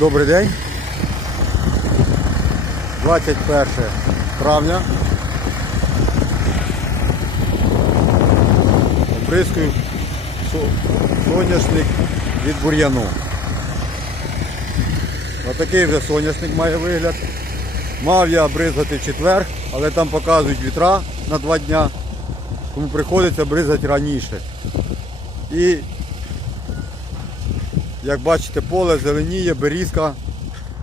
Добрий день. 21 травня. Оприскую со- соняшник від бур'яну. Отакий вже соняшник має вигляд. Мав я бризати четвер, але там показують вітра на два дня, тому приходиться бризати раніше. І як бачите, поле зеленіє, берізка,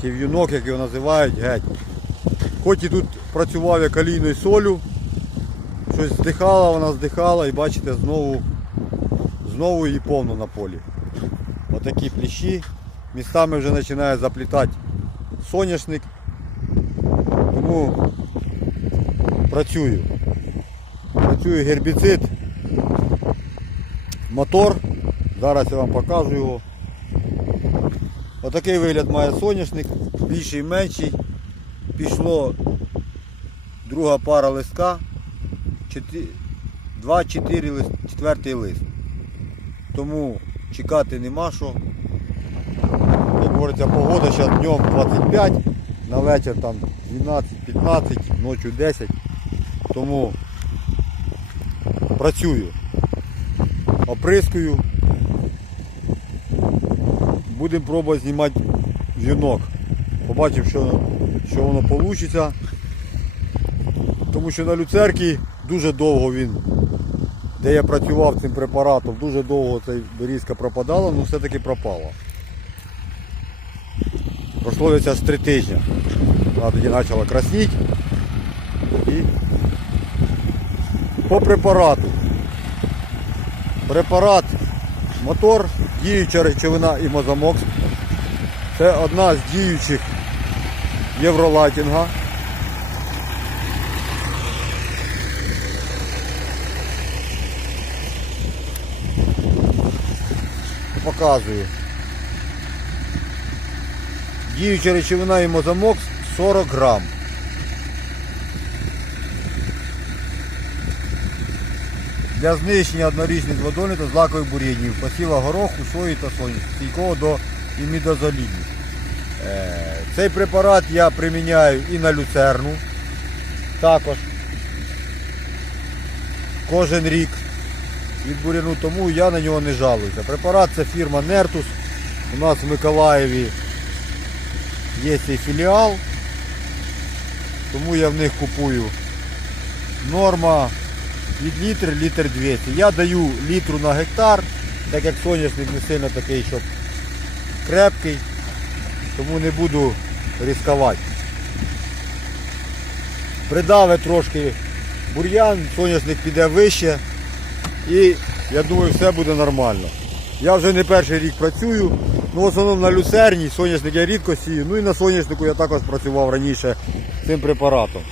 чи в'юнок, як його називають, геть. Хоч і тут працював я калійною солю, щось здихала, вона здихала і бачите, знову, знову її повно на полі. Отакі пліщі. Містами вже починає заплітати соняшник. Тому працюю. Працюю гербіцид, мотор. Зараз я вам покажу його. Отакий вигляд має соняшник, більший і менший. Пішло друга пара листка, 2-4 лист, четвертий лист. Тому чекати нема що. Як говориться, погода зараз днем 25, на вечір там 12-15, ночі 10. Тому працюю, оприскую. Будемо пробувати знімати в'юнок. Побачив, що, що воно вийде. Тому що на люцерці дуже довго він, де я працював цим препаратом, дуже довго цей берізка пропадала, але все-таки пропала. Пройшло аж три тижні. Вона тоді почала красніти. І по препарату. Препарат мотор, діюча речовина і мозамокс. Це одна з діючих євролайтінга. Показую. Діюча речовина і мозамокс 40 грам. Для знищення однорічних водоліту злакових бур'янів, посіва гороху, сої та соні, стійкого до імідозоліні. Е, Цей препарат я приміняю і на люцерну. Також кожен рік від буряну, тому я на нього не жалуюся. Препарат це фірма Нертус. У нас в Миколаєві є цей філіал, тому я в них купую. Норма від літр, літр 200. Я даю літру на гектар, так як соняшник не сильно такий, щоб крепкий, тому не буду ризикувати. Придаве трошки бур'ян, соняшник піде вище і я думаю все буде нормально. Я вже не перший рік працюю, ну в основному на люцерні, соняшник я рідко сію, ну і на соняшнику я також працював раніше цим препаратом.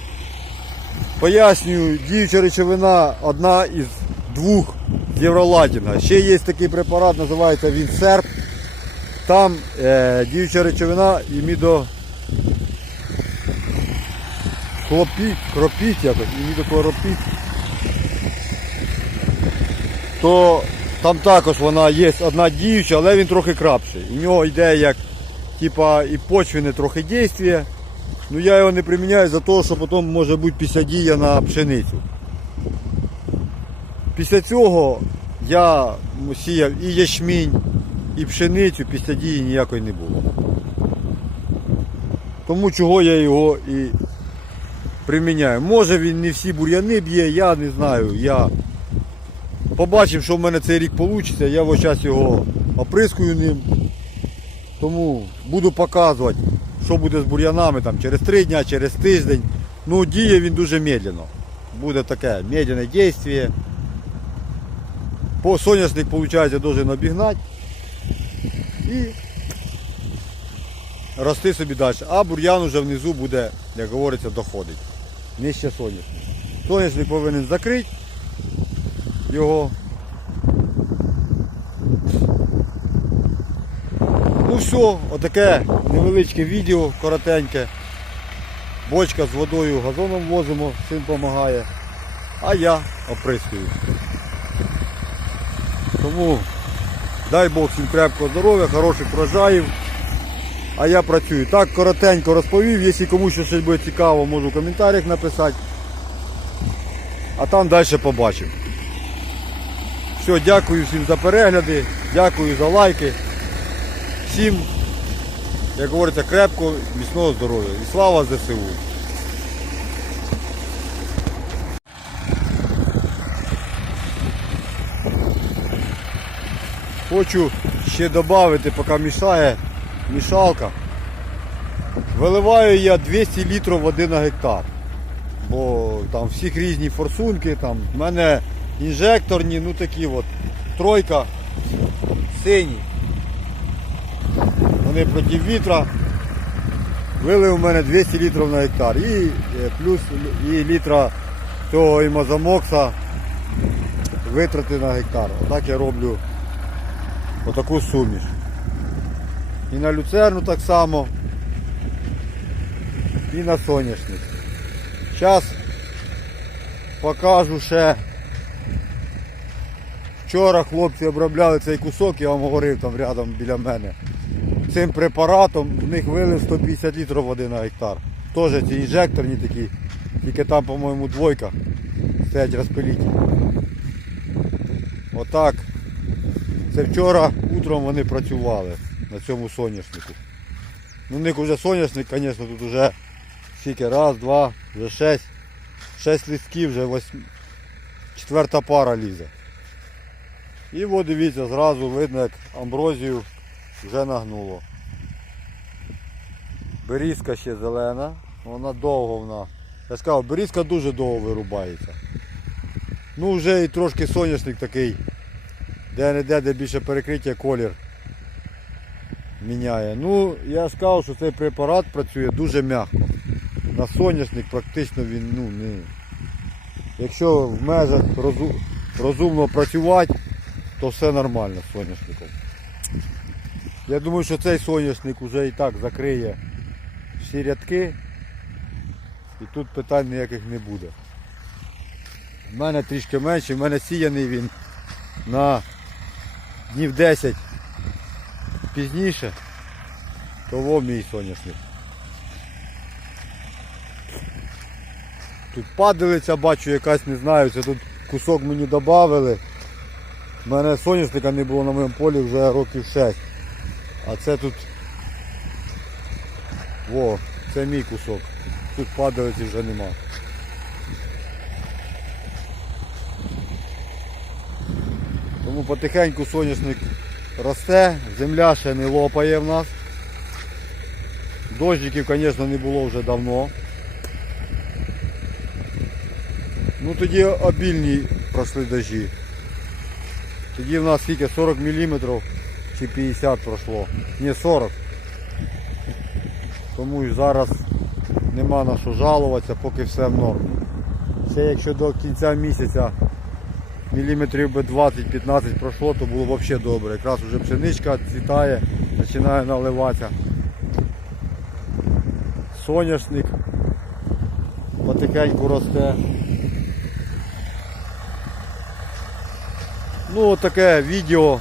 Пояснюю, діюча речовина одна із двох з. Ще є такий препарат, називається він серп. Там е, діюча речовина імідо хлопіть, кропіть якось, імідоклоропіть. То там також вона є одна діюча, але він трохи крапший. У нього йде як типа і почвене трохи дійствие. Ну я його не приміняю за те, що потім може бути після дія на пшеницю. Після цього я сіяв і ячмінь, і пшеницю, після дії ніякої не було. Тому чого я його і приміняю. Може він не всі бур'яни б'є, я не знаю. Я побачив, що в мене цей рік вийде, я в час його оприскую ним. Тому буду показувати, що буде з бур'янами там, через 3 дні, через тиждень. Ну, діє він дуже медленно. Буде таке медленне дійство. По соняшник, виходить, должен обігнати і рости собі далі. А бур'ян уже внизу буде, як говориться, доходить. Нижче соняшник. Соняшник повинен закрити його. Все, отаке невеличке відео, коротеньке. Бочка з водою газоном возимо, син допомагає, а я оприскую. Тому дай Бог всім крепкого здоров'я, хороших врожаїв. а я працюю. Так коротенько розповів. Якщо комусь щось буде цікаво, можу в коментарях написати. А там далі побачимо. Все, дякую всім за перегляди, дякую за лайки. Всім, як говориться, крепко, міцного здоров'я. І слава ЗСУ! Хочу ще додати, поки мішає мішалка. Виливаю я 200 літрів води на гектар. Бо там всіх різні форсунки, там в мене інжекторні, ну такі от, тройка, сині. Вони проти вітра. Вилив у мене 200 літрів на гектар. І е, плюс і літра цього імазомокса витрати на гектар. Отак я роблю отаку суміш. І на люцерну так само, і на соняшник. Зараз покажу ще. Вчора хлопці обробляли цей кусок, я вам говорив там рядом біля мене. Цим препаратом в них вилив 150 літрів води на гектар. Теж ці інжекторні такі, тільки там, по-моєму, двойка стоять розпиліть. Отак. Це вчора утром вони працювали на цьому соняшнику. Ну, у них вже соняшник, звісно, тут вже скільки, раз, два, вже шесть. Шесть листків, вже восьм... четверта пара лізе. І от дивіться, зразу видно, як амброзію вже нагнуло. Берізка ще зелена, вона довго вона. Я сказав, берізка дуже довго вирубається. Ну вже і трошки соняшник такий, де не де, де більше перекриття колір міняє. Ну, я сказав, що цей препарат працює дуже м'яко. На соняшник практично він ну, не. Якщо в межах розу- розумно працювати, то все нормально з соняшником. Я думаю, що цей соняшник вже і так закриє всі рядки і тут питань ніяких не буде. У мене трішки менше, в мене сіяний він на днів 10 пізніше, того мій соняшник. Тут падалиця бачу якась, не знаю, це тут кусок мені додали. У мене соняшника не було на моєму полі вже років 6. А це тут. Во, це мій кусок. Тут падалиці вже нема. Тому потихеньку соняшник росте, земля ще не лопає в нас. Дощиків, звісно, не було вже давно. Ну тоді обільні пройшли дожді. Тоді в нас скільки 40 мм чи 50 пройшло. Ні 40. Тому і зараз нема на що жалуватися, поки все в нормі. Ще якщо до кінця місяця міліметрів би 20-15 пройшло, то було взагалі добре. Якраз вже пшеничка цвітає, починає наливатися. Соняшник потихеньку росте. Ну таке відео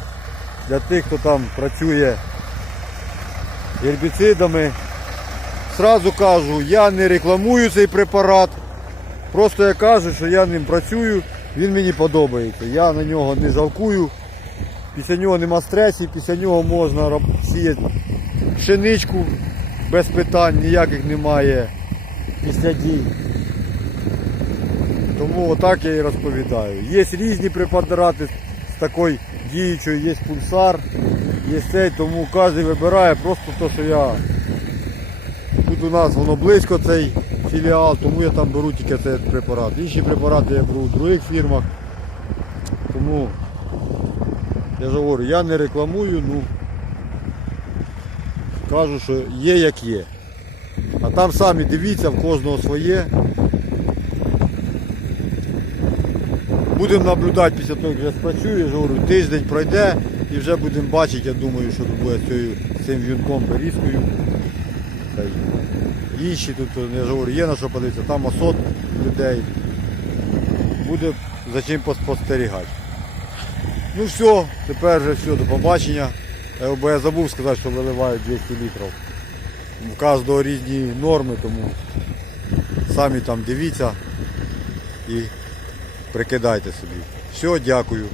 для тих, хто там працює гербіцидами. Сразу кажу, я не рекламую цей препарат. Просто я кажу, що я ним працюю, він мені подобається. Я на нього не жалкую. Після нього нема стресів, після нього можна сіяти пшеничку без питань, ніяких немає після дій. Тому отак я і розповідаю. Є різні препарати з такою діючою, є пульсар, є цей, тому кожен вибирає просто те, що я. Тут у нас воно близько цей філіал, тому я там беру тільки цей препарат. Інші препарати я беру в других фірмах. Тому я ж говорю, я не рекламую, ну кажу, що є як є. А там самі дивіться, в кожного своє. Будемо наблюдати після того, як я спрацюю, я ж говорю, тиждень пройде і вже будемо бачити, я думаю, що тут буде з цим в'юнком берізкою. Інші тут, я ж говорю, є на що подивитися, там осот людей. Буде за чим поспостерігати. Ну все, тепер вже все, до побачення. Бо я забув сказати, що виливаю 200 літрів. У кожного різні норми, тому самі там дивіться і прикидайте собі. Все, дякую.